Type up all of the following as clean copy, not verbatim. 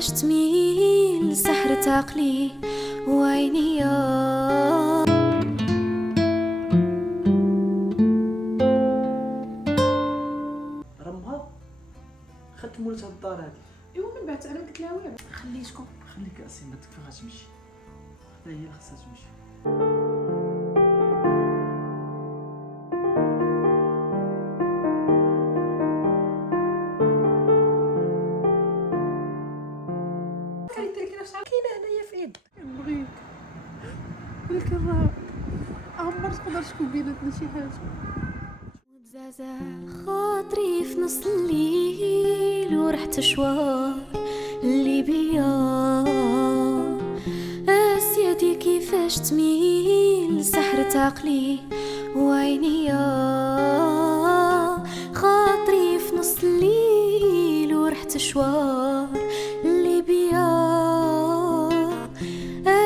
كيفاش تميل سحرة عقلي وعيني رمها خدت مولات هاد الدار هادي. ايوا من بعد انا قلت لها ويا خليتكم خليك اسين بدك فين غتمشي، حتى هي اللي خاصها تمشي. كاينه هنايا في يد نبغيك، ولكن راه عمر تقدر تكون بيناتنا شي حاجه. وتزعزع خاطري في نص الليل ورحت شوار اللي بيا اسيادي كيفاش تميل سحرة عقلي وعيني خاطري في نص الليل ورحت شوار اللي بيا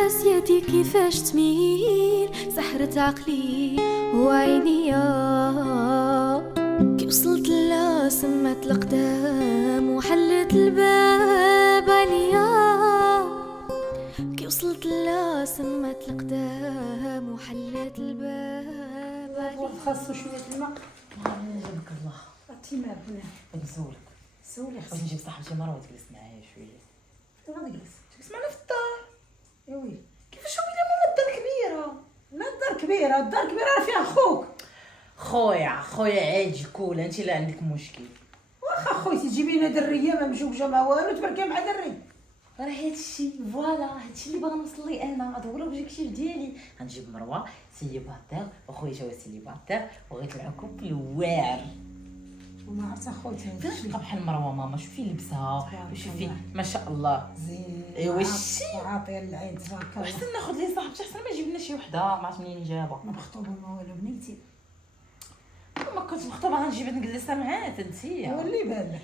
اسيادي كيفاش تميل سحرة عقلي وعيني كي وصلت لها سمت القدام وحلت الباب عليا، كي وصلت لها سمت القدام وحلت الباب عليا. خاصو شويه الماء. جابك الله. عرفتي ما بنا نزولك سولي خاصني نجيب صاحبتي مرة وتجلس معايا شويه. فين غنجلس؟ جلس معنا في الدار. ايوي كيفاش ويلي ماما الدار كبيره؟ لا الدار كبيره، الدار كبيره راه فيها خوك. خويا عادي كول، انت اللي عندك مشكل. واخا خويتي تجيبي لنا دريه ما مجوجه ما والو تبركي مع دري. راه هادشي فوالا هادشي اللي باغا نوصل ليه انا، هذا هو لوبجيكتيف ديالي. غنجيب مروه سيليباتير وخويا تا هو سيليباتير وغيطلعوكم بالواعر. وما عرفت اخوتي فاش تبقى بحال مروه ماما؟ شوفي لبسها شوفي ما شاء الله زين. ايوا الشي عاطيه العين تبارك الله. احسن ناخذ لي صاحبتي، احسن ما يجيب لنا شي وحده ما عرفت منين جابها. ما مخطوبه ما والو بنيتي. ما كنت مخطوبه غنجيب نجلسها معاه انتيا. هو اللي بان لك.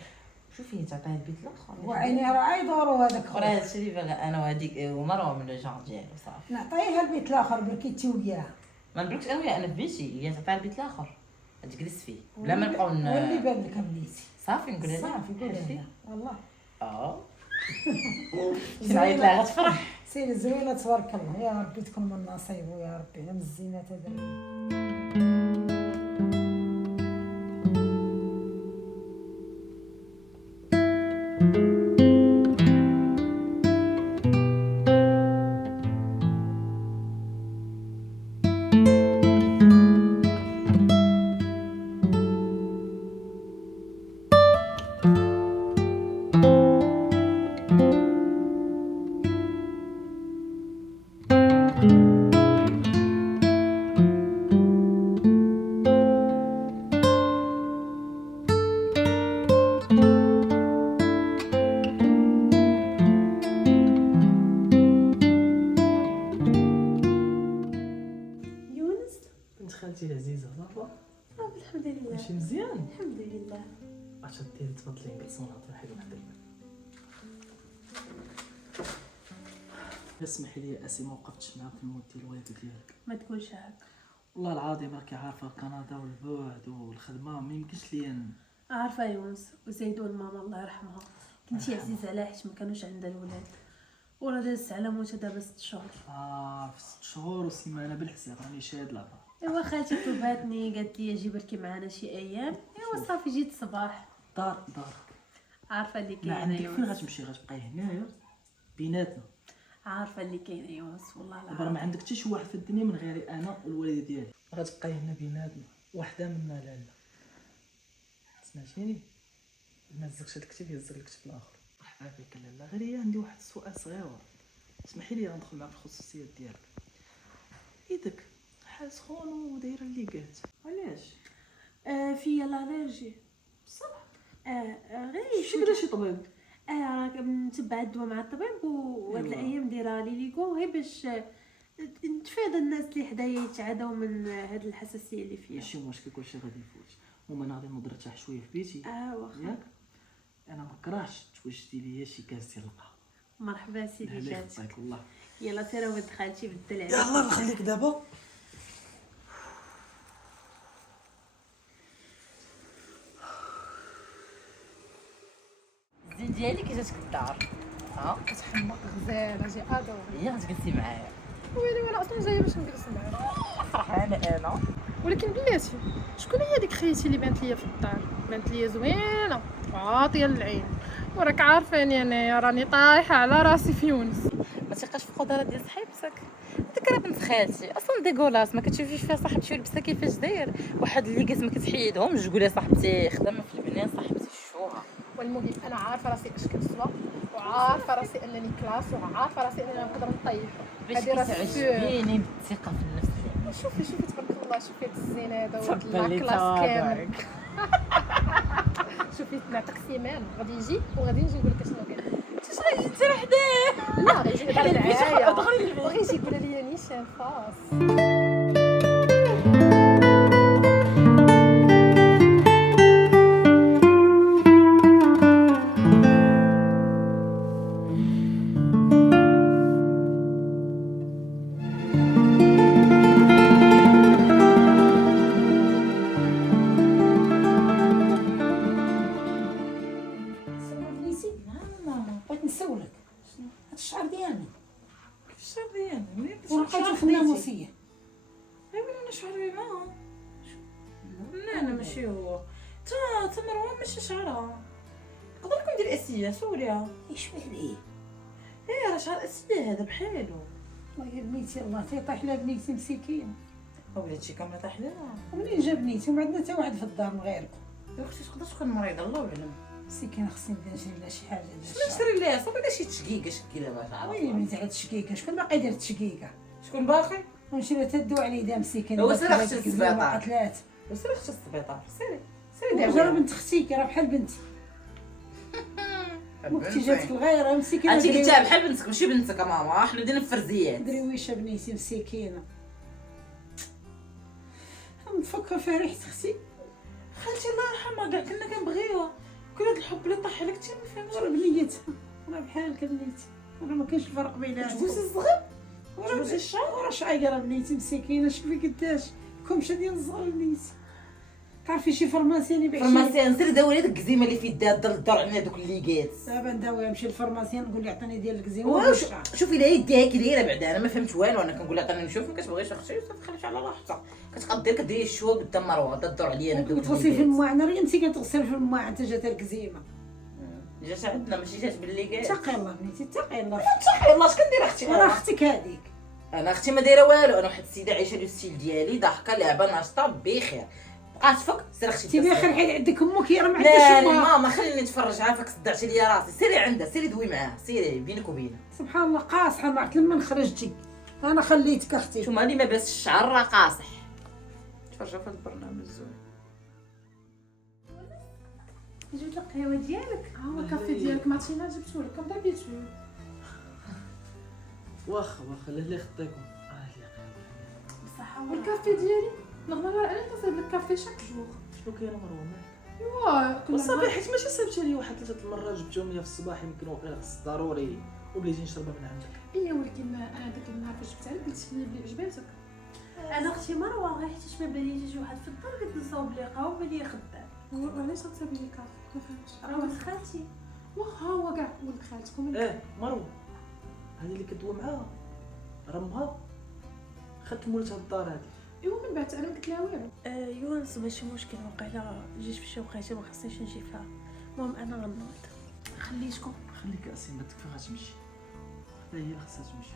شوفي تعطيها البيت الاخر وعيني راه عيدورو هذاك راه خويا. هادشي اللي باغا انا وهاديك ومروه من الجار ديالو صافي. نعطيها البيت الاخر بركيتي وياه. ما نبركش انا وياه، انا في بيتي هي تعطيها البيت الاخر تجلس فيه بلا ما نبقاو واللي بان لك بنيتي. صافي نقول لها صافي قول حلفي. لها والله. نعيط لها غتفرح. سير زوينه تبارك الله، يا ربي تكون من نصيب ويا ربي على الزينات هذا. يونس بنت خالتي العزيزه صافا الحمد لله ماشي مزيان؟ الحمد لله. اش ديري تبدلي بصونه واحد وحده. اسمحي لي اسي ما وقفتش معاك في الموت ديال الوالده ديالك. ما تقولش هكا. والله العظيم راكي عارفه كندا والبعد والخدمه ما يمكنش ليا عارفه يونس وزيدون ماما الله يرحمها كنتي عزيزه عليها حيت ما كانوش عندها الولاد، وراه دازت على موتها دابا 6 شهور. في 6 شهور وسيمانه بالحساب راني شاهد لها. ايوا خالتي طلباتني قالت لي جي بركي معنا شي ايام. ايوا صافي جيت الصباح. دارك عارفه اللي ما كاينه عندك فين يونس، غتمشي؟ غتبقاي هنايا بيناتنا. عارفه اللي كاينه يونس والله دابا العظيم. ما عندك حتى شي واحد في الدنيا من غيري انا والوالده ديالي. غتبقاي هنا بيناتنا وحده منا لالا. سمعتيني؟ ما هزكش هاد الكتاب يهزك الكتاب الاخر. مرحبا بك لالا، غير هي عندي واحد السؤال صغير. اسمحي لي ندخل معك في الخصوصيات ديالك. يدك حال سخون ودايره اللي قالت علاش؟ فيا لالرجي بصح غير شي بلا شي طبيب. راك متبعه الدواء مع الطبيب وهاد أيوا. الايام دايره لي ليكو غير باش نتفادى الناس اللي حدايا يتعداو من هاد الحساسيه اللي فيها. ماشي مشكل، كلشي غادي يفوت. ومن غادي نرتاح شويه في بيتي. واخا. ياك انا ما كرهتش توجدي ليا شي كاس ديال القهوه. مرحبا سيدي عليك جاتك. بارك الله. يلا سير ولد خالتي بدل عليك. يلا نخليك دابا. الزين ديالي كي جاتك الدار ها كتحمق غزاله جي ادور. هي غتجلسي معايا ويلي وانا اصلا جايه باش نجلس معاك. فرحانه انا. ولكن بلاتي شكون هي ديك خيتي اللي بانت ليا في الدار؟ بانت ليا زوينه وعاطيه للعين، وراك عارفاني انايا راني طايحه على راسي في يونس. ما تيقاش في القدره ديال صحيبتك. ديك راه بنت خالتي اصلا ديغولاس، ما كتشوفيش فيها صاحبتي ولبسها كيفاش داير، واحد اللي قالت ما كتحيدهمش تقول لها صاحبتي خدامه في البنان صاحبتي شوها. والمهم انا عارفه راسي اش كنسوى، وعارفه راسي انني كلاس، وعارفه راسي انني نقدر نطيح. باش هادي راه كتعجبيني بالثقه في النفس ديالك. شوفي تبارك الله، شوفي هاد الزينه هذا وهاد تبا لي الكلاس كامل. تواضعك. شوفي نعطيك سيمان غادي يجي وغادي نجي نقول لك اشنو كاين. انت غادي انت وحدك. لا غيجي يهضر دخلي البيت معايا، دخلي البيت. وغيجي يقول لي نيشان فاس. ماما بغيت نسولك هاد الشعر ديالنا كيف الشعر ديالي منين ولقيتو في الناموسيه. ايوا انا شعري ما لا انا ماشي هو تا مروان ماشي شعرها. نقدر لكم ندير اسيه سوريا. ايش به ليه؟ ايه راه شعر اسيه هذا بحالو. والله يا بنيتي الله تيطيح لها بنيتي مسكينه. ولاتشي كامله طاح لها. ومنين جا بنيتي وما عندنا حتى واحد في الدار من غيركم. يا اختي تقدر تكون مريضه الله اعلم. مسكينه خصني نبدا نشري لها شي حاجه. شنو نشري لها صافي شي تشقيقه شكي لها باش وي بنتي على التشكيكه، شكون باقي يدير التشكيكه؟ شكون باقي؟ ونمشي لها تدو على يدها مسكينه. هو سير اختي السبيطار. قتلات. وسيري اختي السبيطار سيري راه داوي. بنت اختي راه بحال بنتي. وقتي جاتك الغيره مسكينه. انت قلتيها بحال بنتك ماشي بنتك ماما، حنا بدينا الفرزيات. درويشه بنيتي مسكينه. نتفكر في ريحه اختي. خالتي الله يرحمها كاع كنا كنبغيوها. كل هاد الحب اللي طاح عليك انت ما فهمتش. ورا بنيتها راه بحالك بنيتي، راه ما كاينش الفرق بيناتهم. جوزي الصغير ورا جوزي الشعر. ورا شعيره بنيتي مسكينه. شوفي قداش كمشه ديال الصغر بنيتي. تعرفي شي فرماسيان يبيع شي فرماسيان سير داوي لك الكزيمه اللي في يدها الدر عندنا دوك اللي قات. دابا نداوي نمشي للفرماسيان نقول لي عطيني ديال الكزيمه واش شوفي لا يديها كي دايره بعدا انا ما فهمت والو. انا كنقول لها عطيني نشوف ما كتبغيش اختي تخليش على راحتها. كتقدر كديري الشوا قدام مروه تدور عليا انا وتغسلي في الماء. انا راه انت كتغسل في الماء انت جات الكزيمه. جات عندنا ماشي جات باللي قات. اتقي الله بنيتي اتقي الله. صحي والله اش كندير اختي راه اختك هذيك. انا اختي ما دايره والو. انا واحد السيده عايشه لو ستيل ديالي ضاحكه لعبه ناشطه بخير. بقات فك سير اختي انت بخير حيت عندك امك هي راه ما لا عندهاش لا ما. ماما خليني نتفرج عافاك صدعتي لي راسي. سيري عندها سيري دوي معاها سيري بينك وبينها. سبحان الله قاصحه ما عرفت لما خرجتي. انا خليتك اختي. شوف مالي ما باس الشعر راه قاصح. تفرجوا في هذا البرنامج الزوين. جبت لك القهوه ديالك. ها هو الكافي ديالك ما عرفتي جبتو لك كم دابيتو. واخا لا خطيكم. بالصحه. والكافي ديالي نورمال راه انا تصايب لك كافي شاك جور. شنو كاين مروان؟ ايوا كل وصافي حيت ماشي صايبتها لي واحد 3 المرات جبتهم ليا في الصباح يمكن واقيلا خص ضروري وبليتي نشربها من عندك. ايوا ولكن انا داك النهار فاش جبتها لك قلت لي بلي عجباتك. انا اختي مروه غير حيت ما باليش شي واحد في الدار قلت نصاوب لي قهوه بالي خدام. وعلاش غتصايب لي كافي ما فهمتش. راه ولد خالتي. واخا هو كاع ولد خالتكم. مروه هذه اللي كدوي معاها رمها خدت مولتها الدار هذه. ايوا من بعد انا قلت لها والو. يونس ماشي مشكل وقيلا جيت في شي وقيته ما خصنيش نجي فيها. المهم انا غنوض خليتكم. خليك اسيمه تكفي غتمشي. لا هي اللي خصها تمشي.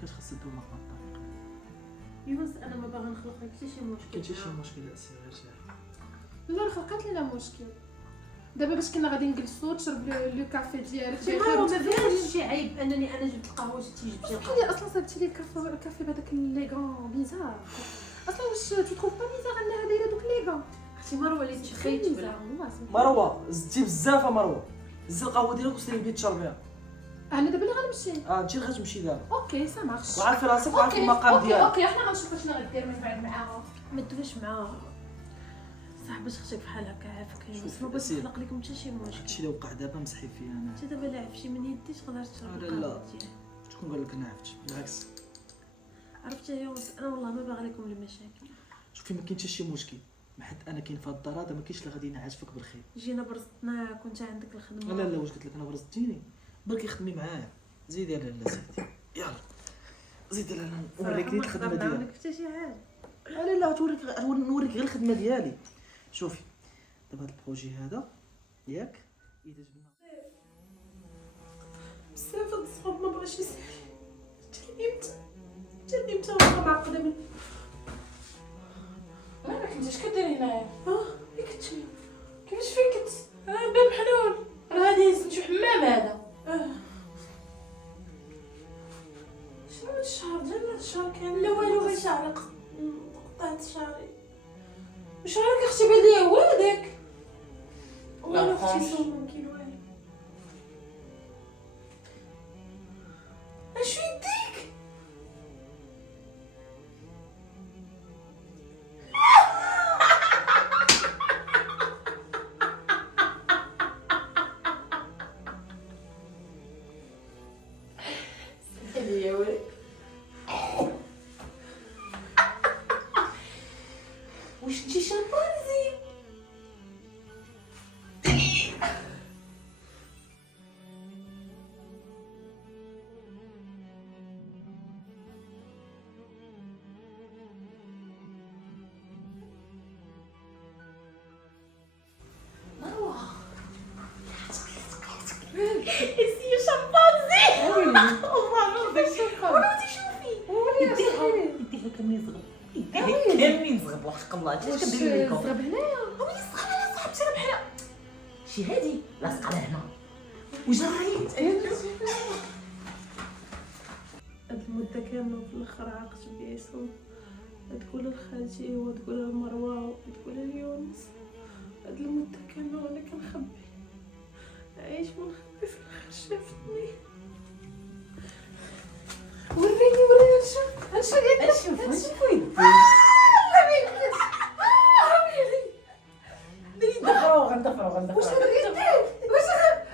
كاش خاصها تدوي معك الطريق. يونس انا ما باغا نخلق لك حتى شي مشكل. كاين شي مشكل اسيمه غير سير. لا راه خلقات لنا مشكل. دابا باش كنا غادي نجلسو تشرب لو كافي ديالك مروه ما فيهاش شي عيب انني انا جبت القهوه جيتي جبتي بحال لي اصلا صايبتي لي الكافي بهذاك لي غون بيزار. اصلا واش تو تروف با بيزار انها دايره دوك لي غون؟ اختي مروه اللي تخيت بلا. مروه زدتي بزاف مروه. زد القهوه ديالك وسيري البيت تشربيها. انا دابا اللي غنمشي. انت اللي غتمشي دابا. اوكي سا مارش. وعارفه راسك وعارفه المقام ديالك. اوكي حنا غنشوفوا شنو غدير من بعد معاها. ما تدويش مع صاحبة اختك بحال هكا عافاك يونس. شوفي ما بغيتش أسير. نخلق لكم حتى شي مشكل. هادشي اللي وقع دابا مسحي فيا انا. انت دابا لا عرفتي من يدي تقدر تشرب لا. القهوه ديالك. شكون قال لك انا عرفت؟ بالعكس عرفتي يا يونس انا والله ما باغا لكم المشاكل. شوفي ما كاين حتى شي مشكل. ما حيت انا كاين في هاد الدار هذا ما كاينش اللي غادي ينعس فيك بالخير. جينا برزتنا كنت عندك الخدمه. لا واش قلت لك انا برزتيني بركي خدمي معايا، زيدي على لا زيدي، يلا زيدي على نوريك لي الخدمه ديالي. نعاونك حتى شي حاجه. لا نوريك غير الخدمه ديالي. شوفي دابا هاد البروجي هذا ياك الا جبنا بزاف هاد الصحاب ما بغاش يسمع. تعلمت وانا معقده من مالك انت اش كديري هنايا؟ اللي كنتي كيفاش فيك باب محلول؟ راه غادي نشوف حمام هذا. شنو هاد الشهر ديال هاد الشهر كامل؟ لا والو غير شعري قطعت شعري. شعرك اختي بان ليا هو هذاك. والو بقاش. اختي صوم ممكن والو. اش يديك؟ يا ولد واش انتي شامبانزي؟ اسي شامبانزي. والله ما يديها كمين زغب، يديها كمين زغب وحق الله. انت اش كديري لكم؟ زرب هنايا. صاحبتي راه بحال شي هادي لاصقه على هنا وجريت. هاد المدة كاملة في الآخر عاقت بياسو، تقول لخالتي وتقول لمروة وتقول ليونس. هاد المدة كاملة وأنا كنخبي عايش من خبي، في الآخر شافتني. وريني هادشي نشوف وين غندفرو واش هذا يدير؟ واش هذا؟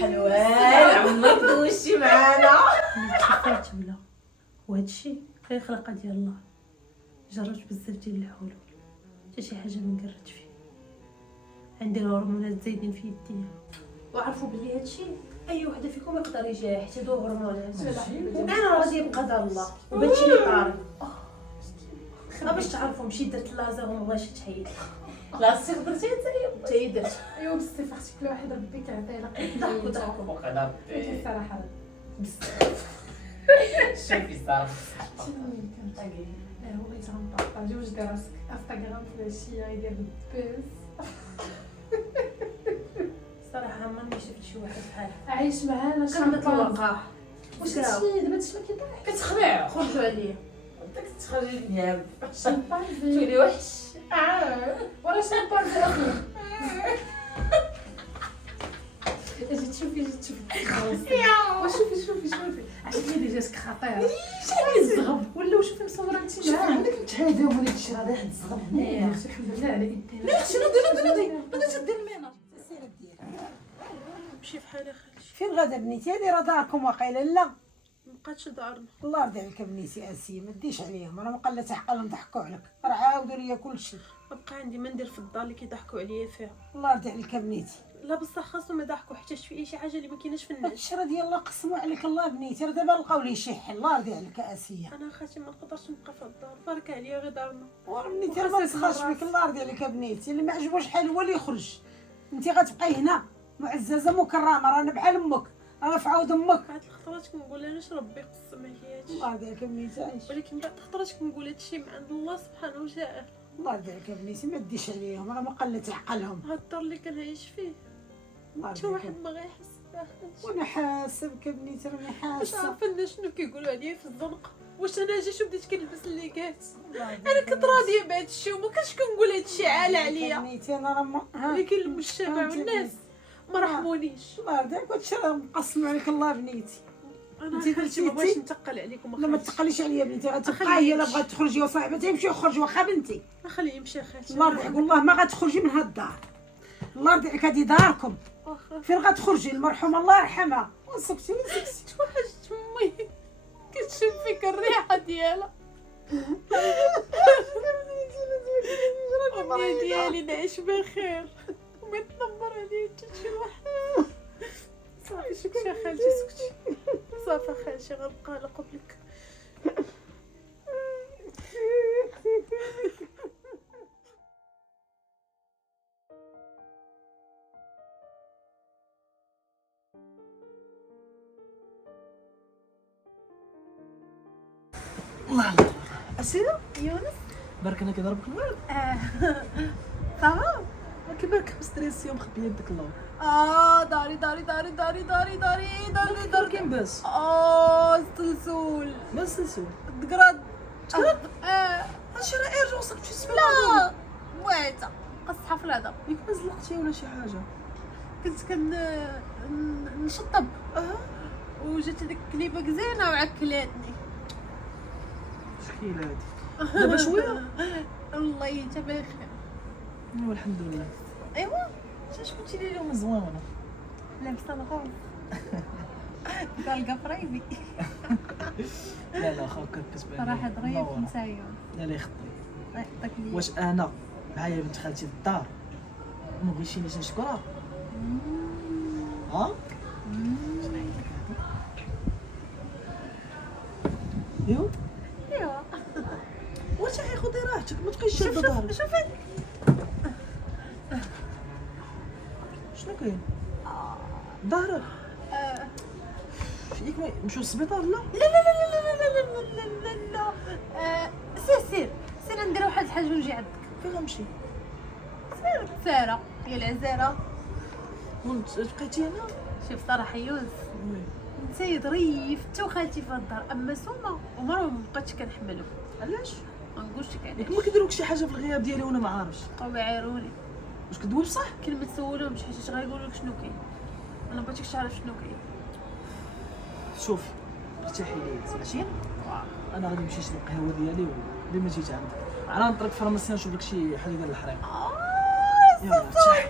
حلوان عمرك دوشتي معانا. كيفاش ولا وهادشي غير خلقة ديال الله. جربت بزاف ديال الحلول حتى شي حاجة ما قررت فيه. عندي الهرمونات زايدين في يديا، وعرفوا بلي هادشي اي وحده فيكم يقدر يجي حيت هادو هرمونات. انا راضي بقدر الله وبهادشي اللي طاري. باش تعرفوا مشيت درت اللازر وما بغاش تحيد. لا سي درتي حتى هي درت. ايوا بصفتي اختي كل واحد ربي كيعطينا. ضحكوا وقدر الصراحه شوفي صافي. هو بغيت غنبارطاجي واش داير راسك انستغرام في العشيه يدير البيز. صراحه ما نمشي شفت شي واحد بحال عايش معانا كنبت شامبان. الوقاح. واش هادشي دابا هادشي ما كيضحك. كتخلع خرجوا عليا. انت كتخرجي النياب شامبانزي تولي وحش. ورا شامبانزي اخر. اجي تشوفي وشوفي عرفتي اللي جاتك خطير. شحال الزغب ولا شوفي مصوره انت معاه. عندك متهادى ولا شي راه واحد الزغب هنايا. الحمد لله على يدينا. لا شنو دير دير الميناج. مشي بحال خالتي. فين غادا بنيتي؟ هادي راه داركم واقيلا. لا مبقاتش دارنا. الله يرضي عليك بنيتي اسيه، ما ديش عليهم، راه ما قال لها حق لهم ضحكوا عليك، راه عاودوا ليا كلشي. ما بقى عندي ما ندير في الدار اللي كيضحكوا عليا فيها. الله يرضي عليك بنيتي. لا بصح خاصهم يضحكوا حتى في شي حاجه اللي ما كايناش في الناس. هادشي راه ديال الله قسموا عليك الله بنيتي، راه دابا لقاو لي شي حل. الله يرضي عليك اسيه. انا خاطي ما نقدرش نبقى في الدار، بارك عليا غير دارنا. وراه بنيتي راه ما تسخرش بك. الله يرضي عليك بنيتي، اللي ما عجبوش حال هو اللي يخرج. انت غتبقاي هنا معززه مكرمه، رانا بحال امك، رانا في عود امك. بعد الخطرات كنقول علاش ربي قسم عليا هادشي، الله يرضي عليك بنيتي عايش. ولكن بعد الخطرات كنقول هادشي من عند الله سبحانه وتعالى. الله يرضي عليك بنيتي، ما ديش عليهم، راه ما قلت عقلهم. هاد الدار اللي كنعيش فيه الله حتى يرضي واحد عليك. ما غيحس بها. وانا حاسه بك بنيتي، راني مش حاسه. عارفه الناس شنو كيقولوا عليا في الزنقه. واش انا جيت وبديت كنلبس الليكات؟ الله يرضي انا عليك كنت راضيه بهذا الشيء وما كنتش كنقول هذا الشيء عال عليا، بنيتي انا راه ولكن المجتمع والناس ما رحمونيش. الله يرضي عليك، هادشي راه مقسم عليك الله بنيتي. انت قلتي ما بغيتش نتقل عليكم. لا ما تقليش عليا بنتي، غتبقى هي الا بغات تخرجي وصاحبتها يمشيو يخرجوا واخا بنتي. خليه يمشي خالتي. الله يرضي عليك والله ما غتخرجي من هاد الدار. الله يرضي عليك هادي داركم. فين غتخرجي؟ المرحومه الله يرحمها. وسكتي توحشت امي كتشم فيك الريحه ديالها. امي ديالي نعيش بخير وما تنمر عليا حتى شي واحد. صافي سكتي يا خالتي سكتي. صافي خالتي غنبقى على قبلك. الله الله اسيدة يونس بارك انا كيضربك الوالد. صافا. كيبارك ستريس يوم مخبيه يدك الله. داري داري داري داري داري داري داري داري كاين باس السلسول ما سلسل الدقراد. هادشي راه ايرجون وصلك تمشي تسمع. لا مويته قصحة في الهضا. ياك ما زلقتي ولا شي حاجه. كنت نشطب وجات هذيك الكليبه زينه وعكلاتني. مشكله هادي دابا شويه. الله يجا بخير. ايوا الحمد لله. ايوا اش قلتي لي اليوم زوينه. لابسه الغوص تلقى فريبي. لا لا خاك كتبان صراحه ضريب نسايون. لا لا يخطي. يعطيك ليا. واش انا معايا بنت خالتي للدار ما بغيتينيش نشكرها؟ ها؟ ايوا ايوا واش اخي خدي راحتك ما تبقيش شاده ظهرك. شوفي شنو كاين؟ ظهرك فيك ما نمشيو للسبيطار لا؟ لا لا لا لا لا لا لا لا لا. سير ندير واحد الحاجه ونجي عندك. فين غنمشي؟ سير ساره هي العزاله. وانت بقيتي هنا؟ شوف صراحه يوز انت ظريف انت وخالتي في الدار، اما سوما ومروه ما بقيتش كنحملهم. علاش؟ ما نقولش لك ياك علاش. ما كيديروك شي حاجه في الغياب ديالي وانا ما عارفش. بقاو يعايروني. واش كدوي بصح؟ كلمه سولهمش حيت غايقولوا لك شنو كاين. انا بغيتك تعرف شنو كاين. شوفي ارتاحي ليا سمعتي؟ انا غادي نمشي نشرب القهوه ديالي وديما جيت عندك على نطرق فرماسيان نشوف لك شي حاجه ديال الحريم. يلا ارتاحي.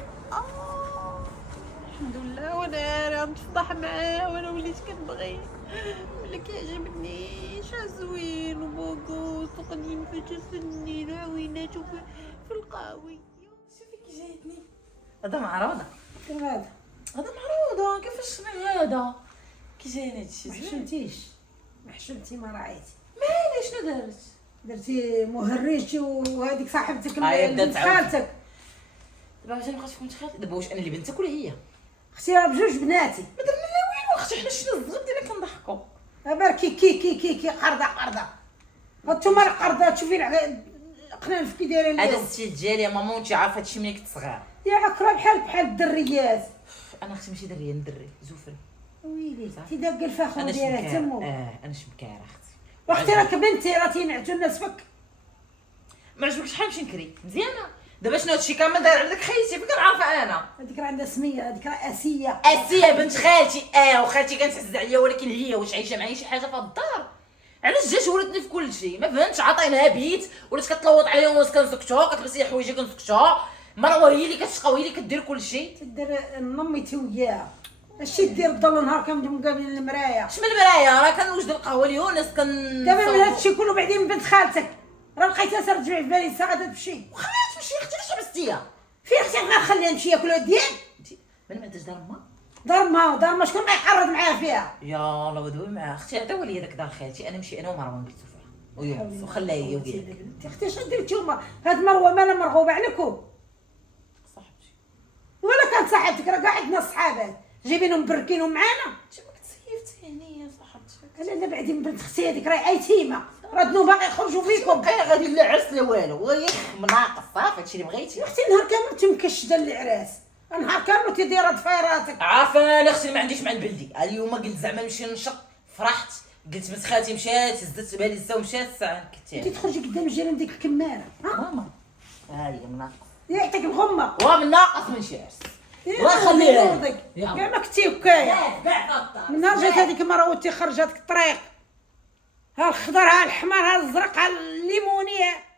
الحمد لله وانا غنتفضح معاه وانا وليت كنبغيه. ولا كيعجبني شا زوين وبوكوس وقديم في جسني العوينات في القهوي. شوفي كي جايتني هذا معروضه. كيف هذا؟ هذا معروضه كيفاش هذا كي جايني هادشي ما زوين. حشمتيش ما حشمتي ما راعيتي. مالي شنو دارت؟ درتي مهريتي وهذيك صاحبتك بدات بنت تعاود. خالتك. دابا علاش مابقاش فهمت خالتي دابا واش انا اللي بنتك ولا هي؟ اختي راه بجوج بناتي. ما درنا لا والو اختي حنا شنو الزغب ديالنا كنضحكوا. دابا كي قرده هانتوما القرده تشوفي قنانف كي دايره هذا اليوم. الستيل ديالي يا ماما وانت عارفه هادشي ملي كنت صغير. يا عكره بحال الدريات. انا اختي ماشي دريه ندري زوفري. ويلي انت داك الفخر انا ديالها تمو. انا شمكاره اختي. واختي راك بنتي راه تينعتو الناس فك. ما عجبكش شحال نمشي نكري مزيانه دابا شنو هادشي كامل داير عندك خيتي فين كنعرفها انا. هذيك راه عندها سميه هذيك راه اسيه. اسيه بنت خالتي وخالتي كانت عليا ولكن هي واش عايشه معايا شي حاجه في الدار علاش جات ولاتني في كل شيء ما فهمتش عطيناها بيت ولات كتلوط عليا وانا كنسكتها كتلبس لي حوايجي كنسكتها مروه هي اللي كتشقى وهي اللي كدير كل شيء. تدير نميتي وياها اش دير الظل نهار كامل مقابلين المرايه. اش من المرايه راه كنوجد القهوه اليونس كن دابا من هادشي كله بعدين بنت خالتك راه لقيتها سار تجمع في بالي غادا تمشي. خليها تمشي اختي علاش حبستيها فين اختي غنخليها نمشي ياكلوا ديال انت ما عندهاش دار ما دار ما شكون غيقرض معاها فيها. يا الله ودوي معاها اختي هذا هو اللي هذاك دار خالتي انا نمشي انا ومروه نجلسوا فيها ويونس وخليها هي وياك انت اختي شنو درتي هما هاد مروه مالا مرغوبه عليكم صاحبتي. ولا كانت صاحبتك راه كاع عندنا صحابات جايبينهم مبركينهم معانا. انت ما كتسيفتي هنا يا صاحبتي. لا لا بعدين بنت اختي هذيك راه ايتيمه راه ذنوبها غيخرجوا فيكم. كاين غادي لا عرس لا والو ويخ مناقص صافي هادشي اللي بغيتي. اختي نهار كامل تمكشده العراس نهار كامل تدير ضفيراتك. عارفه انا اختي ما عنديش مع البلدي اليوم قلت زعما نمشي نشق فرحت قلت بنت خالتي مشات هزت بالي الزا ومشات الساعه انت كتاب تخرجي قدام الجيران ديك الكماره ها ماما ها هي مناقص يعطيك الغمه. ومن ناقص من شي عرس الله يخليها لك. كاع ما كنتي هكايا. كاع في الدار من نهار جات هذيك المرة وانتي خرج هذيك الطريق، ها الخضر ها الحمر ها الزرق ها الليموني.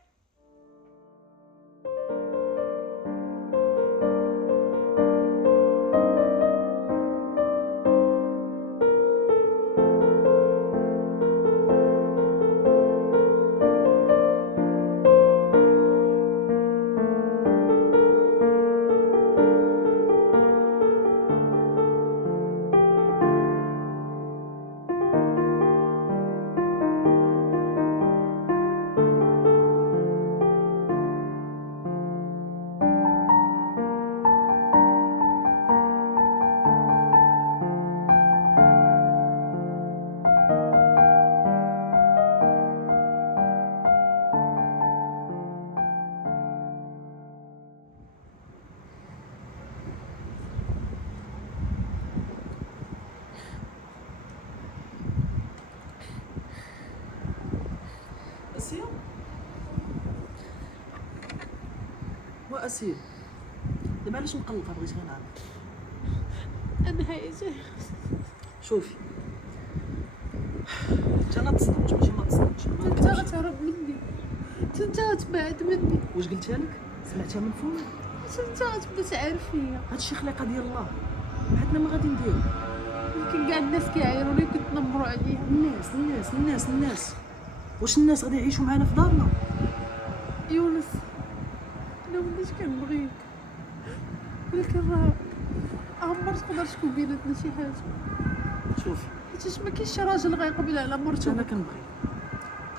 اسيا واسيا دابا علاش مقلقه؟ بغيت غير نعرف. انا هايجه. شوفي انت ما تصدمش ماشي ما تصدمش. انت غتهرب مني، انت غتبعد مني، واش قلتها لك؟ سمعتها من فمك؟ انت غتبدا تعرف فيا. هادشي خليقه ديال الله، حنا ما غادي نديرو. يمكن كاع الناس كيعايروني وكيتنمروا عليا. الناس واش الناس غادي يعيشوا معنا في دارنا؟ يونس انا وليت كنبغيك، ولكن راه عمر تقدر تكون بيناتنا شي حاجه، شوفي حيتاش ما كاينش شي راجل غيقبل على مرتو. انا كنبغي،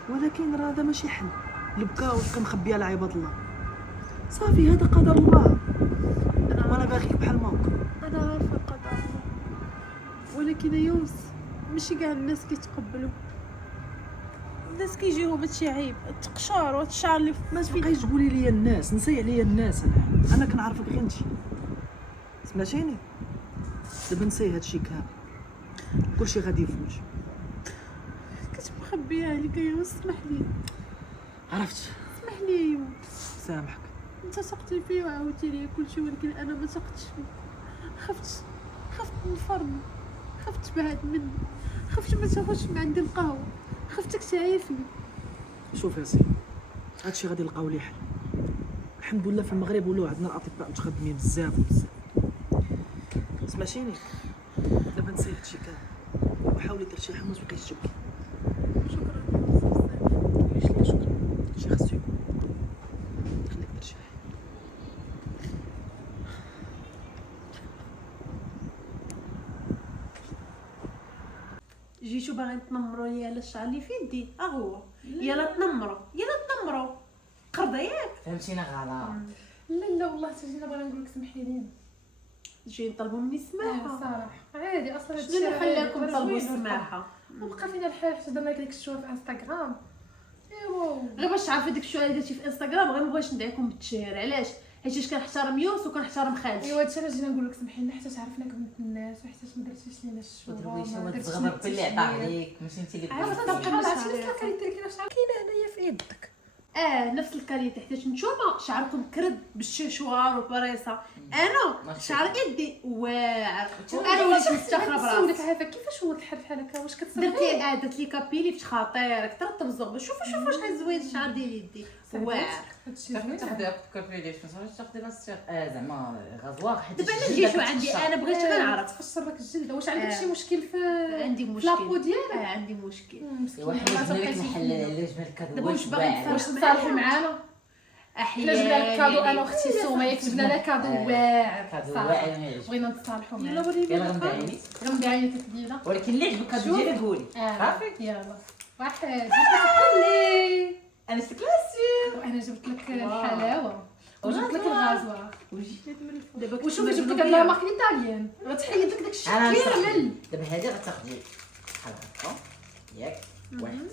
ولكن راه هذا ماشي حل. البكا وتبقى مخبيه على عباد الله، صافي هذا قدر الله. وانا باغيك بحال ما هكا. انا عارفه قدر الله، ولكن يونس ماشي كاع الناس كيتقبلوا. الناس كيجيهم هادشي عيب، التقشار والشعر اللي ما في تبقايش تقولي لي الناس، نسي عليا الناس. انا كنعرفك غير انت، سمعتيني؟ دابا نسي هادشي كامل، كلشي غادي يفوت. كنت مخبيه عليك يا يونس. اسمح لي، عرفت؟ اسمح لي يا يونس. سامحك. انت ثقتي فيا وعاودتي لي كلشي، ولكن انا ما ثقتش فيك. خفت نفرم، خفت تبعد مني، خفت ما تاخذش من عندي القهوه، خفتك تعيفني. شوف يا سيدي، هادشي غادي نلقاو ليه حل. الحمد لله في المغرب ولاو عندنا الاطباء متخدمين بزاف وبزاف. سمعتيني؟ دابا نسي هادشي كامل وحاولي دير شي حمص وبقيتي تبكي. شكرا. علاش ليا شكرا؟ هادشي خاصو يكون. خليك دير شي حاجه. جيتو باغيين تنمروا لي على الشعر اللي في يدي، هو يلا تنمروا قرضه ياك. فهمتينا غلط. لا والله تجينا بغينا نقول لك سمحي لي. جايين طلبوا مني السماحه. صراحه عادي اصلا شنو اللي خلاكم تطلبوا السماحه؟ وبقى فينا الحال حتى درنا لك ديك الشوفه في انستغرام. ايوا غير باش تعرفي ديك الشويه اللي درتي في انستغرام، غير مبغيتش ندعيكم بالتشهير. علاش؟ حيت كنحترم يوسف وكنحترم خالتي. ايوا هادشي علاش جينا نقول لك سمحي لنا، حتى تعرفناك بنت الناس وحتى ما درتيش لينا الشوفه. ودرويشه ما درتيش وتزغرب باللي عطا عليك، ماشي انت اللي عرفت بغيتي. هذا القرار عرفتي نفس الكاريتير كاينه في شعرك كاينه هنايا في يدك. نفس الكاريتي، حيت نتوما شعركم كرد بالشيشوار وبريصه، انا شعر يدي واعر وانا وليت مستخرب نسولك راسي. عافاك كيفاش هو الحال بحال هكا؟ واش كتصبري؟ درتي درت لي كابيلي في خاطرك ترطب الزغبه. شوفوا شحال زوين الشعر ديال يدي واعر. هادشي كيفاش زوين. تاخدي تفكر ليش ما تاخدي لاصيغ زعما غازواغ حيت دابا انا جيت عندي، انا بغيت كنعرف. تفشر لك الجلده. واش عندك شي مشكل في عندي في مشكل. لابو ديالك؟ عندي مشكل. ايوا حنا جبنا لك الحل اللي جبنا لك هذا دابا واش باغي واعر. واش تصالحي معانا؟ حنا جبنا لك كادو انا واختي سميه، جبنا لك كادو واعر. كادو صراحة. واعر ما يعجبك. بغينا نتصالحوا يلا معاك. وريني يلا غنبيع عينيك. غنبيع عينيك الكبيره. ولكن اللي عجبك كادو شوف. ديالك قولي. صافي يلا واحد لي. انا شفت كلاسيو. وانا جبت لك الحلاوه وجبت لك والغازوار. الغازوار. دابا وشوف جبت لك هاد مارك ايطاليان غتحيد لك داك انا الشيء نسخن. كامل. دابا هادي غتاخدي بحال هكا ياك واحد.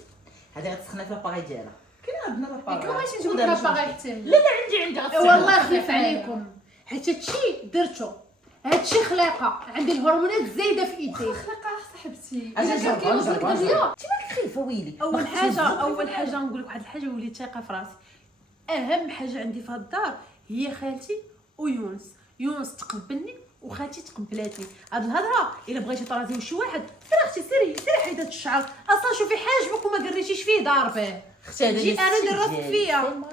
هادي غتسخنها في لاباغي ديالها. كاين عندنا لاباغي. كون ماشي نجيب لك لاباغي حتى هي. لا عندي غتسخن. والله يخلف عليكم، حيت هادشي درتو، هادشي خلاقه. عندي الهرمونات زايده في ايدي. خلقه صاحبتي. اجي الا كان كيوصلك دابا انت مالك خايفه ويلي. اول حاجه نقول لك واحد الحاجه وليت ثايقه في راسي. اهم حاجه عندي في هاد الدار هي خالتي ويونس. يونس تقبلني وخالتي تقبلاتني. هاد الهضره الا بغيتي ترازيو شي واحد سير اختي سيري حيدات الشعر اصلا شوفي حاجبك وما قريتيش فيه ضاربه. اختي هذا جي انا اللي راسك فيا.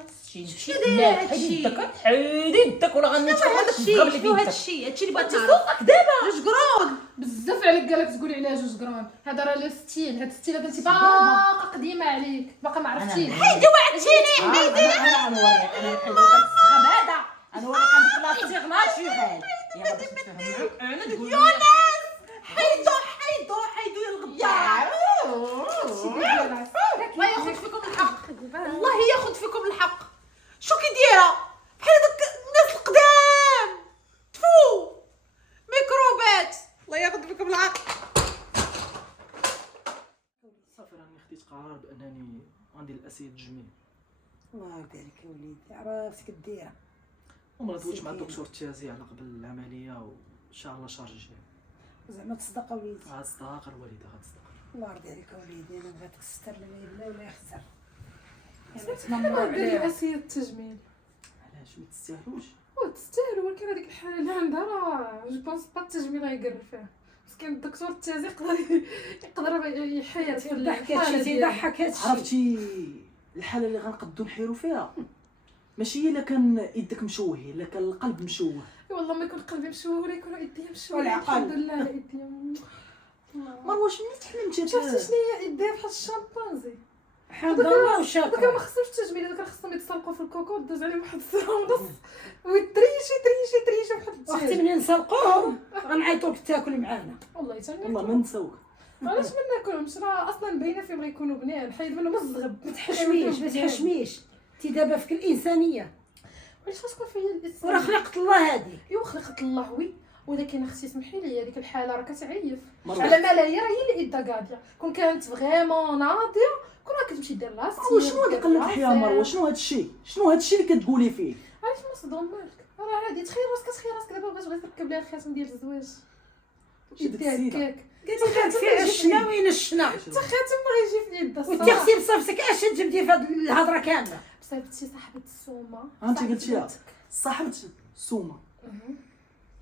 شي داير هادشي؟ حيدي يدك ولا غنمشي شنو هادشي اللي بغيت نعرف دابا. جوج قرون بزاف عليك قالك تقولي عليها جوج قرون. هذا راه لو ستيل، هاد الستيل هذا انت باقا قديمه عليك، باقا ما عرفتيش. حيدي وعدتيني حيدي. انا نوريك انا الحلو كتسخب هذا. انا نوريك عندك لا استغناء شي حال. يلا باش نتفاهم معاك انا تقول لي حيدو يا الغدار. الله ياخذ فيكم الحق، الله ياخذ فيكم الحق. شو كديره بحال هذوك الناس القدام تفو ميكروبات. الله ياخذ فيكم الحق. صافي راني خديت قرار بانني غندير الاسيد التجميل. الله يرضي عليك يا وليدي، عرفتك ديرها. ومرة دويت مع الدكتور التيازي على قبل العمليه وان شاء الله شهر الجاي. زعما تصدق وليدي. غتصدق الوالده غتصدق. الله يرضي عليك يا وليدي، انا بغيتك تستر لا يبلا ولا يخسر. انا ندير اسيد التجميل علاش ما تستاهلوش؟ وتستاهل، ولكن هذيك الحاله اللي عندها راه جو بونس با التجميل غيقرب فيها. مسكين الدكتور التازي يقدر يحير في تيضحك الحاله هادشي، ديالها. تيضحك هادشي. عرفتي الحاله اللي غنقدو نحيرو فيها ماشي هي الا كان يدك مشوه، الا كان القلب مشوه. والله ما يكون قلبي مشوه ولا يكون يديا مشوه. والعقل. الحمد لله على يديا. مروه شنو تحلمتي شفتي شنو هي يديها بحال الشامبانزي. الحمد لله هذوك وشاكر. ما خصهمش التجميل، هذوك خصهم يتسلقوا في الكوكو دوز عليهم واحد الساعه ونص ويتريشي بحال اختي التاج. منين نسرقوهم غنعيطوا لك تاكل معانا. والله والله ما تاني نساوك. علاش ما ناكلهمش؟ راه اصلا باينه فيهم غيكونوا بنان، حيد منهم الزغب. ما تحشميش انت دابا فيك الانسانيه علاش غتكون فيا الانسان؟ وراه خلقت الله هذه. ايوا خلقة الله وي، ولكن اختي سمحي لي هذيك الحاله راه كتعيف. مروة. على ما لا هي راه هي اللي ايدا قاضيه. كون كانت فريمون ناضيه كون راه كتمشي دير لاستيك. مروه شنو هاد قلة الحياة مروه؟ شنو هاد الشيء؟ شنو هاد الشيء اللي كتقولي فيه؟ علاش مصدوم مالك؟ راه عادي، تخيل راسك دابا بغات تركب ليها الخاتم ديال الزواج. شي ديك يديها السيدة. هكاك قالت لك فيها الشنا وين الشنا. حتى خاتم ما غيجي في يدها وانت الصراحه. اختي بصفتك اش تجبدي في هاد الهضره كامله. بصاحبتي صاحبة السومه. انت صاحبة قلتيها بنتك. صاحبة سومه.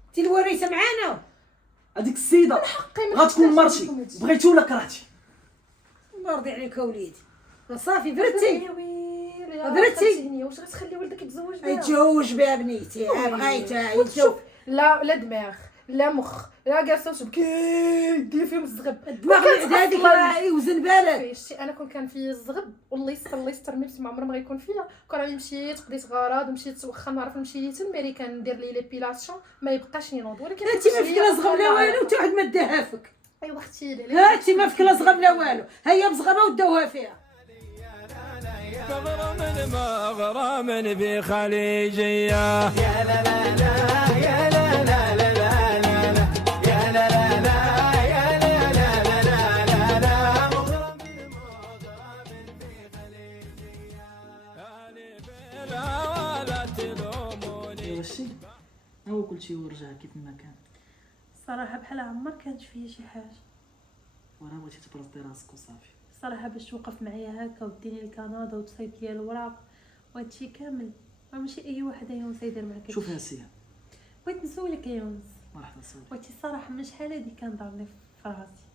انت الوريثه معانا. هذيك السيده حقي ما غتكون خصناش مرتي، نكون هادشي. بغيتي ولا كرهتي. الله يرضي عليك يا وليدي. صافي بردتي. يا ويلي يا درتي؟ خالتيني، واش غتخلي ولدك يتزوج بها؟ يتزوج بها بنيتي، بغيتها وتشوف يتزوج. لا دماغ لا مخ لا جالسه تبكي يدير فيهم الزغب. الدماغ اللي هذيك راه يوزن بالك. شتي انا كون كان فيا الزغب والله يستر ملي ما عمره ما غيكون فيا. كون راني مشيت قضيت غرض ومشيت واخا نعرف نمشي للميريكان ندير لي ليبيلاسيون ما يبقاش ينوض. ولكن انت ما فيك لا زغم لا والو حتى واحد ما داها فيك. ايوا اختي ها انت ما فيك لا زغم لا والو، هي مزغبه وداوها فيها. مغرم بخليجية يا لا لا لا يا لا لا لا لا لا يا لا لا لا يا لا لا لا لا لا مغرم بخليجية أنا بلا ولا تلوموني. ايوا الشيء هو كل شيء ورجع كيف ما كان. صراحه بحال عمر كانت فيا شي حاجه. وراه بغيتي تبرزي راسك وصافي. صراحه باش توقف معايا هكا وديني لكندا وتصايب لي الوراق وهادشي كامل راه ماشي اي واحد يونس يدير معاك. شوف يا سيا بغيت نسولك يا يونس، مرحبا سولي. بغيتي الصراحه من شحال هادي كان ضرني في راسي.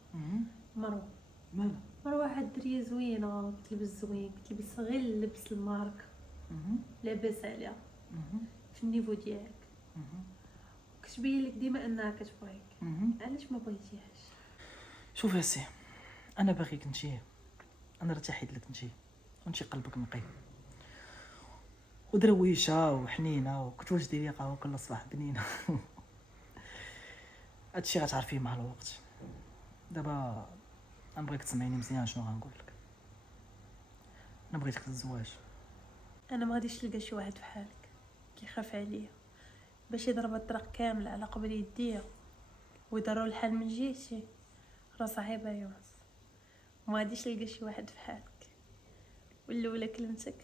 مروه مالا واحد الدريه زوينه كتلبس زوين، كتلبس غير اللبس المارك لاباس عليها في النيفو ديالك، كتبين لك ديما انها كتبغيك. علاش ما بغيتيهاش؟ شوف يا سي، انا باغيك نجي، انا ارتحيت لك نجي وانتي قلبك نقي ودرويشه وحنينه وكتوجدي لي قهوه كل صباح بنينه. هادشي غتعرفيه مع الوقت. دابا انا بغيك تسمعيني مزيان شنو غنقول لك. انا بغيتك تتزواج. انا ما غاديش نلقى شي واحد بحالك كيخاف عليا باش يضرب الطريق كامل على قبل يديا ويضروا الحال من جهتي. راه صعيبه يا يونس، ما غاديش نلقى شي واحد بحالك. والاولى كلمتك،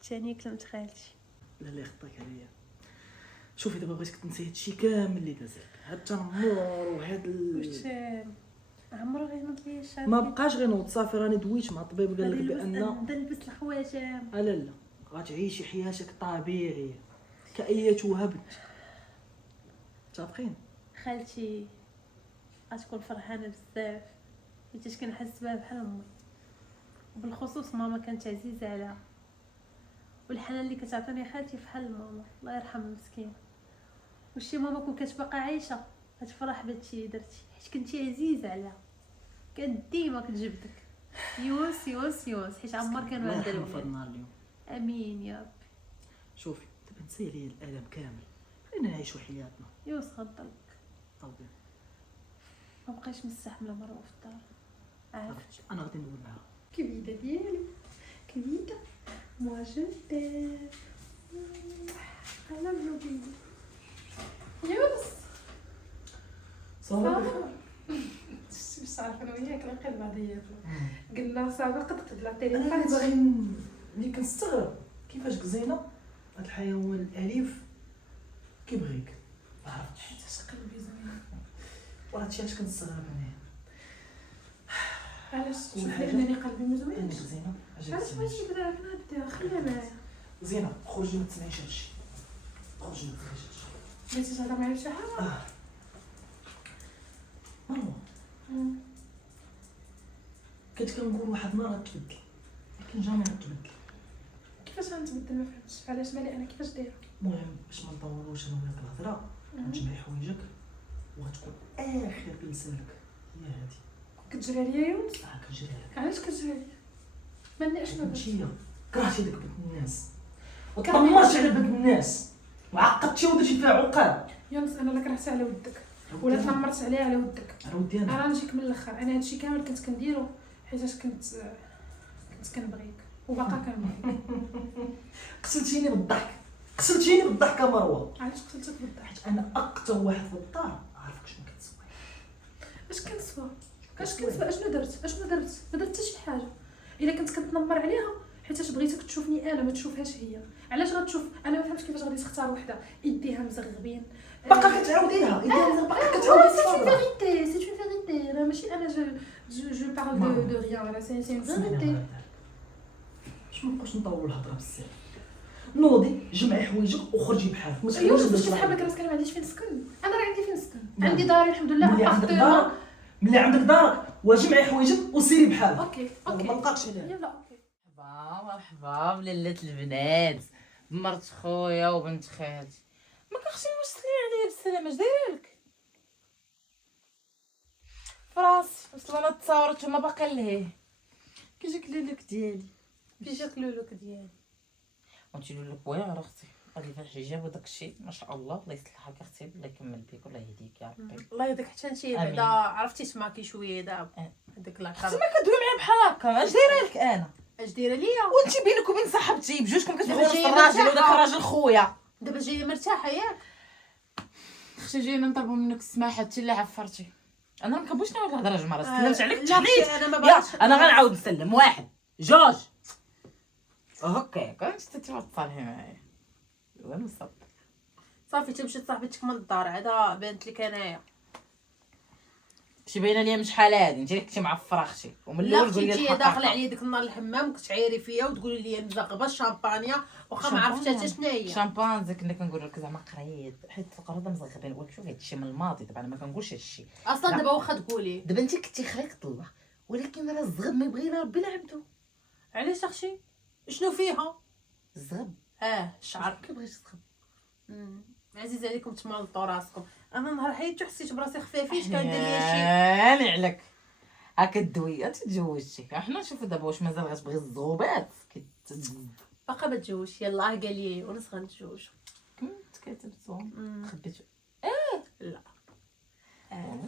الثانيه كلمت خالتي. لا لا يخطيك عليا. شوفي دابا بغيتك تنسي هادشي كامل اللي دازك، هاد التنمر وهاد واش عمرو غينوض ليا الشعر؟ ما بقاش غير نوض صافي. راني دويت مع الطبيب قال لك بان نبدا نلبس الحواجم. لا غتعيشي حياتك طبيعيه كأيتها بنت. متفقين؟ خالتي غتكون فرحانه بزاف حيت كنحس بها بحال امي، وبالخصوص ماما كانت عزيزه عليها، والحنان اللي كتعطيني خالتي فحال ماما الله يرحمها مسكينه. وشتي ماما كون كتبقى عايشه غتفرح بهادشي اللي درتي حيت كنتي عزيزه عليها، كانت ديما كتجبدك يوس يوس يوس حيت عمر كانوا الله عندها يرحمها في هاد الولاد. النهار اليوم. امين يا ربي. شوفي دابا نسي عليا الالم كامل، خلينا نعيشوا حياتنا. يوس غنضلك طوبي ما بقيتش مستحمله مروه في الدار. عارف انا غادي ندوي معاها. كبيده ديالي كبيده موا جو تيم انا بلوبي يونس صافي مش عارفه انا وياك نقلب عليا قلنا صافي قد لا انا تيليفون باغي اللي كنستغرب كيفاش زينه هاد الحيوان الاليف كيبغيك، ما عرفتش حيتاش قلبي زوين. وراه هادشي علاش كنستغرب انا. علاش تشوف كل لي حاجة. انني قلبي انك مزوين؟ زينه علاش بغيتي تبدا ناديها خليها معايا. زينه خرجي ما تسمعيش هادشي، خرجي ما تسمعيش هادشي. بغيتي تهضر معايا شي حاجه؟ مروه كنت كنقول واحد النهار غتبدل، لكن جامي غتبدل. كيفاش غنتبدل؟ ما فهمتش علاش مالي انا كيفاش دايره. المهم باش ما نطولوش انا وياك الهضره، غتجمعي حوايجك وغتكون اخر جلسه لك هي هادي. كتجري عليا يونس؟ كنجري عليك. علاش كتجري عليا؟ ماني اشنو درت؟ انتيا كرهتي داك بنت الناس وطمرتي على بنت الناس وعقدتي ودرتي فيها عقاب. يونس انا لا كرهتها على ودك ولا تنمرت عليها على ودك. على ودي انا. انا نجيك من الاخر، انا هادشي كامل كنت كنديرو حيتاش كنت كنبغيك وباقا كنبغيك. قتلتيني بالضحك، قتلتيني بالضحك مروه. علاش قتلتك بالضحك؟ حيت انا اكثر واحد في الدار عارفك شنو كتسوي. اش كنسوى؟ اشنو درت؟ ما درت حتى شي حاجه. الا كنت كنتنمر عليها حيتاش بغيتك تشوفني انا ما تشوفهاش هي. علاش غتشوف؟ انا ما فهمتش كيفاش غادي تختار وحده يديها مزغبين باقا كتعاوديها باقا سي كتعاودي اون الصبر. فيريتي سي اون فيريتي. انا ماشي انا جو بارل دو ريان، انا سي اون فيريتي. باش ما نبقاوش نطولوا الهضره بزاف، نوضي جمعي حوايجك وخرجي بحالك. ما يونس تخليش باش الناس تحب لك راسك انا ما عنديش فين نسكن. انا راه عندي فين نسكن، عندي داري الحمد لله. ملي عندك دارك، ملي عندك دارك وجمعي حوايجك وسيري بحالك. اوكي ما اوكي نلقاكش عليها. يلا اوكي. مرحبا بلالة البنات، مرت خويا وبنت خالتي. ما كنخشي واش تخلي عليا بالسلامه، اش دايره لك؟ فراسي وصلنا تصاورت وما باقي لهيه. كي جاك لولوك ديالي؟ كي جاك لولوك ديالي؟ وانتي لولوك واعر اختي، غادي في الحجاب وداكشي ما شاء الله. الله يصلحك اختي، الله يكمل بيك والله يهديك يا ربي. الله يهديك حتى انت آمين. بعدا عرفتي تسمعكي شويه دابا هذاك لاكار. ما كدوي معايا بحال هكا، اش دايره لك انا؟ اش دايره ليا؟ وانتي بينك وبين صاحبتي بجوجكم كتبغيو نفس جاية الراجل وداك مرتاحة. الراجل خويا. دابا جايه مرتاحه ياك؟ اختي جايين نطلبوا منك السماحه حتى اللي عفرتي. انا ما كنبغيش نعاود الهضره جمره، سلمت عليك لا تحليت. انا ما يا بغيتش. انا غنعاود نسلم، واحد جوج هكا كنت تتوصلي معايا ونصب. صافي تمشي لصاحبتك من الدار عاد بانت لك انايا. شي باينه ليا من شحال هادي انت اللي كنتي معفره اختي، ومن لا الاول قولي اختي لي انت داخله الحقيقه. عليا ديك النهار الحمام وكتعايري فيا وتقولي لي مزغبه الشامبانيا واخا ما عرفتش حتى شنو هي. شامبان زيك كنا كنقول لك زعما قريت حيت القروضه مزغبين. ولكن شوف هادشي من الماضي، دابا انا ما كنقولش هادشي. اصلا لا. دابا واخا تقولي دابا انت كنتي خلقت الله، ولكن راه الزغب ما يبغي لا ربي لا عبدو. علاش اختي شنو فيها؟ الزغب الشعر. كيبغي الزغب. عزيز عليكم تمالطوا راسكم. انا نهار حيدت حسيت براسي خفافيش كندير ليا شي. هاني عليك هاكا الدوي انت تزوجتي. احنا نشوفوا دابا واش مازال غتبغي الزغوبات باقا ما تزوجش. يلاه قال لي ونس غنتزوج. كنت كتبتهم خبيتو. لا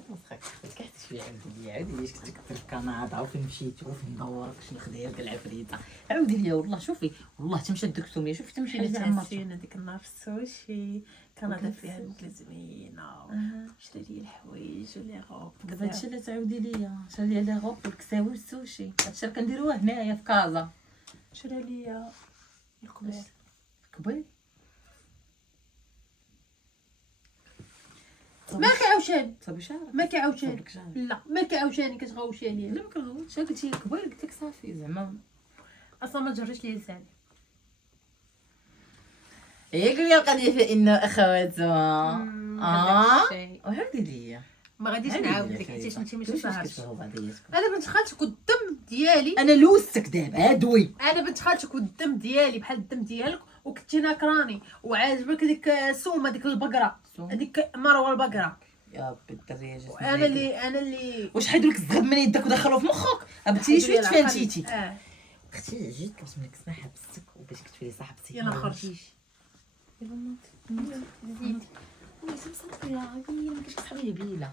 مسخك كحت شويه عاودي لي عاودي كنت في كندا وفين مشيتو وفين دورك شنو خداير ديال العفريته. عاودي لي والله شوفي والله تمشى الدكتوميه شوفي تمشي لي زعما حسينا ديك النهار في السوشي كندا فيها الماكله زوينه شري لي الحوايج ولي غوب. دابا هادشي اللي تعاودي ليا شري لي لي غوب والكساوي والسوشي. هادشي راه كنديروه هنايا في كازا. شري لي القبيل قبيل ما كيعاوشاني صافي شعرك ما كيعاوشاني. صافيك شعرك. لا ما كيعاوشاني كتغوشي عليا. لا ما كنغوتش قلتي لي قبيل قلت لك صافي زعما اصلا ما تجريش ليا لساني. هي قولي القضيه فإن أخواتها ما قال لك شيء. وهذه ليا ما غاديش نعاود لك حيت انت ماشي صاحبتي. كتبغوا بعضياتكم. انا بنت خالتك والدم ديالي، انا لوزتك دابا دوي. انا بنت خالتك والدم ديالي بحال الدم ديالك، وكنتي ناكراني وعاجبك ديك سومه ديك البقره، هذيك مروه البقره. يا ربي الدريه جات انا اللي واش حيدوا لك الزغب من يدك ودخلوه في مخك؟ بنتي شويه تفانتيتي. اختي جيت طلبت منك السماح حبستك وباش كتفي لي صاحبتي. يلا خرجي. يلا نوض. وي صافي يا غبيله ما كاينش صحابي بيله.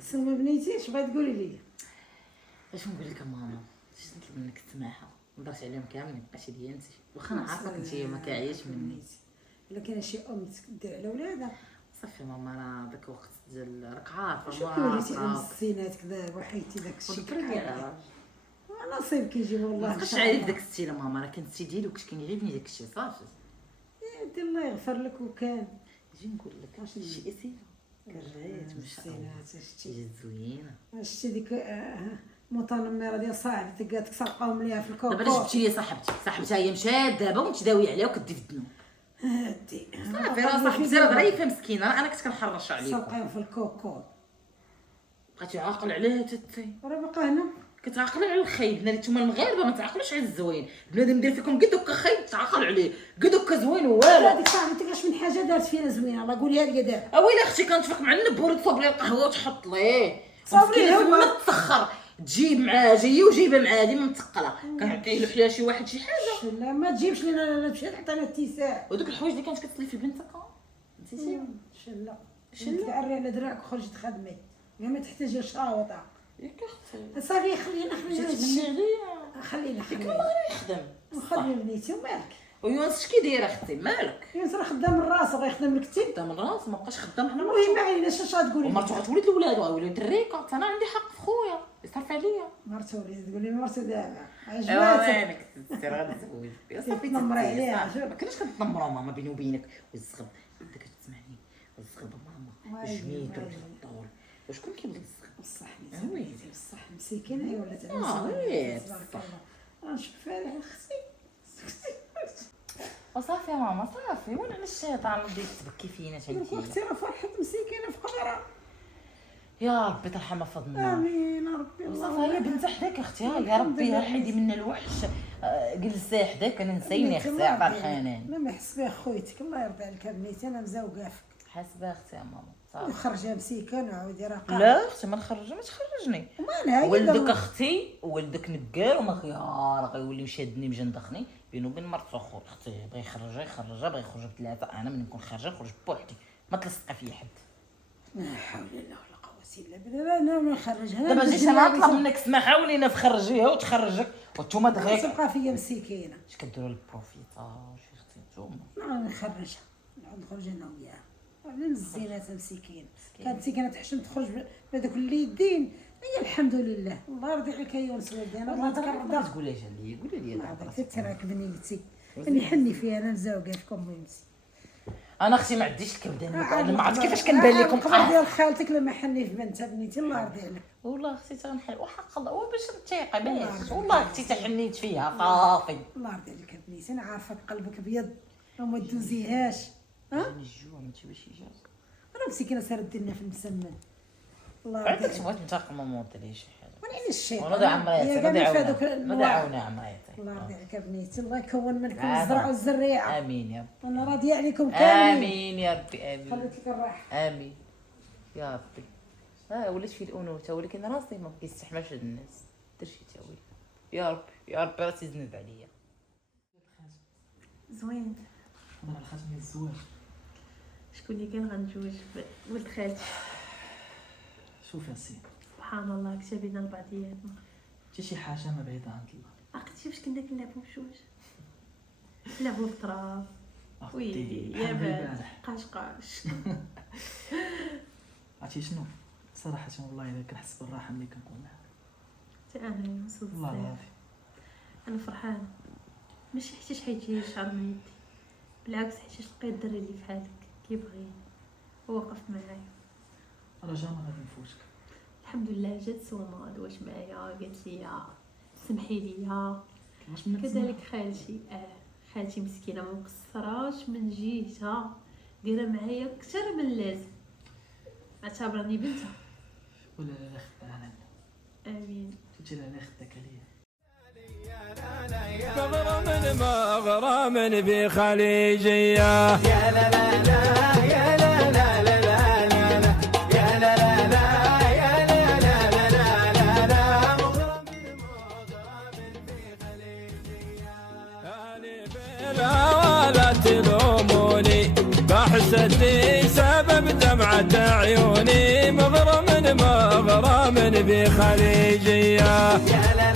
سلمى بنيتي اش بغيتي تقولي لي؟ اش نقول لك ماما؟ جيت نطلب منك السماحه نضرت عليهم كاملين مابقاش ليا انت، واخا انا عارفه كنتي ما كاعياش مني. الا كاين شي ام تدير على ولادها صافي ماما راه داك الوقت ديال راك عارفه شوفي وليتي مسينات كذا وحيتي داك الشيء. ودك نصيب كيجي والله. ما بقاش عارف داك الستيله ماما، راه كان السي ديالو كنت كيعجبني داك الشيء صافي. يا الله يغفر لك. وكان نجي نقول لك واش شي اسيله كريت ما شاء الله شتي جات زوينه. شتي ديك متنمره ديال صاحبتك قالت لك سرقاهم ليها في الكوكو. دابا علاش جبتي لي صاحبتي هي مشات دابا وانت داويه عليها وكدي في الدنو. هادي صافي راه صاحبتي راه ظريفه مسكينه، راه انا كنت كنحرش عليكم. سرقاهم في الكوكو. بقيتي عاقل عليها تتي. راه باقا هنا كتعاقلوا على الخايب، نتوما المغاربه ما تعاقلوش على الزوين. بنادم دير فيكم قد هكا خايب تعاقل عليه، قد هكا زوين والو. هذيك صاحبتك اش من حاجه دارت فينا زوينه الله قوليها لي دابا. اويلي اختي كنتفيق مع النبور تصوب لي القهوه وتحط ليه صوب ليه هو. ما تسخر تجيب معاه جايه وجايبه معاه ديما متقله كيلوح ليها شي واحد شي حاجه. لا ما تجيبش لينا لا مشيت حتى انا اتساع. ودوك الحوايج اللي كانت كتسلي في بنتك نسيتي. شلا تعري على دراعك وخرجت خدمي ما تحتاج شراوطه. ياك اختي صافي خلينا جيتي عليا خلينا يخدم خدمي بنيتي ومالك. ويونس اش كيدير اختي مالك؟ يونس راه خدام من راسو غيخدم لك تي. خدام من راسو ما بقاش خدام حنا المهم ما عليناش اش غتقولي. ومرتو غتولد الولاد وغيوليو دريكه، انا عندي حق في خويا يصرف عليا. مرتو وليت تقولي مرتو دابا ايوا عجباتك انا كنت غنتزوج صافي تنمري عليها صافي. ما كناش كنتنمروا ماما بيني وبينك والزغب بدك تسمعني والزغب ماما جميل الطول وشكون كيبغي الزغب بصح وي. نيتي بصح مسكينه هي ولات وي تبارك الله. نشوف فارح اختي وصافي ماما صافي وين على الشيطان بديت تبكي فينا اختي تانتي. راه فرحت مسكينه فقيره. يا ربي ترحمها في النار. امين يا ربي صافي الله. هي بنت حداك اختي يا ربي حيدي منا الوحش. جلسي حداك انا نسيني اختي عطا الحنان. لا ما يحس بها خويتك الله يرضي عليك بنيتي انا مزوقه فيك. حاسبه اختي يا ماما صافي. وخرجها مسكينه وعاودي راه لا اختي ما نخرجها ما تخرجني. ومالها ولدك اختي ولدك نقال وما خيار غيولي مشادني مجندخني بينو وبين مرت اخو اختي بغى يخرجها بغى يخرج بثلاثه انا ملي نكون خارجه نخرج بوحدي ما تلصق فيا حد. لا حول ولا قوه الا بالله. انا ما نخرجها دابا جيت انا نطلب منك سماحه ولينا تخرجيها وتخرجك وانتوما دغيا تبقى فيا مسكينه. اش كديروا البروفيطاج اختي نتوما. ما نخرجها نعود نخرج انا وياها على الزينات مسكين. كانت مسكينه تحشم تخرج بهذوك اليدين. هي الحمد لله الله يرضي عليك يا يونس ولدي انا والله بغيتك ما الرضا. تقوليش عليا قولي لي هذاك تراك بنيتي اللي حني فيها انا مزوقه فيكم ميمتي. انا اختي ما عنديش الكبد انا ما عرفت كيفاش كنبان لكم القبر ديال خالتك لما حني في بنتها بنيتي الله يرضي عليك. والله اختي تنحل وحق الله وباش نتيقي باش والله اختي تحنيت فيها صافي. الله يرضي عليك بنيتي انا عارفه قلبك ابيض وما تدوزيهاش. جاني الجوع ما تجيبش اجازه. انا مسكينه سرد لنا في المسمن الله يرضي عندك عليك. بغيت ننتقم ما ديري شي حاجه. ونعين الشيطان ونضع عمريتي الله ندعونا عمريتي. يرضي عليك بنيتي الله يكون منكم آمين. الزرع والزريعه. امين يا رب انا راضيه عليكم كاملين. امين يا ربي امين خليت لك الراحه. امين يا ربي. وليت في الانوثه ولكن راسي ما كيستحملش هاد الناس دير شي تاويل. يا ربي يا ربي راسي زنب عليا. زوين. هضر على خاتم الزواج. شكون اللي كان غنتزوج ولد خالتي؟ شوف يا سي سبحان الله كتبينا لبعضياتنا. حتى شي حاجه ما بعيده عن الله. عقلتي واش كنا كنلعبوا بجوج؟ نلعبوا بالتراب ويلي يا بحال بال البارح. قاش عرفتي شنو صراحه والله الا كنحس بالراحه ملي كنكون معاها حتى انا يونس والله بزاف. العظيم. انا فرحانه ماشي حيت حيت لي الشعر من يدي، بالعكس حيت لقيت الدري اللي بحالك كيبغيني ووقف معايا. رجاء ما غادي نفوتك. الحمد لله جات سوما دواش معايا قالت لي سمحي لي. واش منك كذلك خالتي خالتي مسكينه ما مقصراش من جيتها ديرها معايا اكثر من اللازم، اعتبرني بنتها. ولا لا خدها انا امين. تجي لها خدك عليا. مغرم بخليجية يا لا لا لا يا لا لا لا لا لا يا لا لا لا يا لا لا لا لا لا مغرم بخليجية أنا بلا ولا تلوموني بحسدي سبب دمعة عيوني مغرم بخليجية يا لا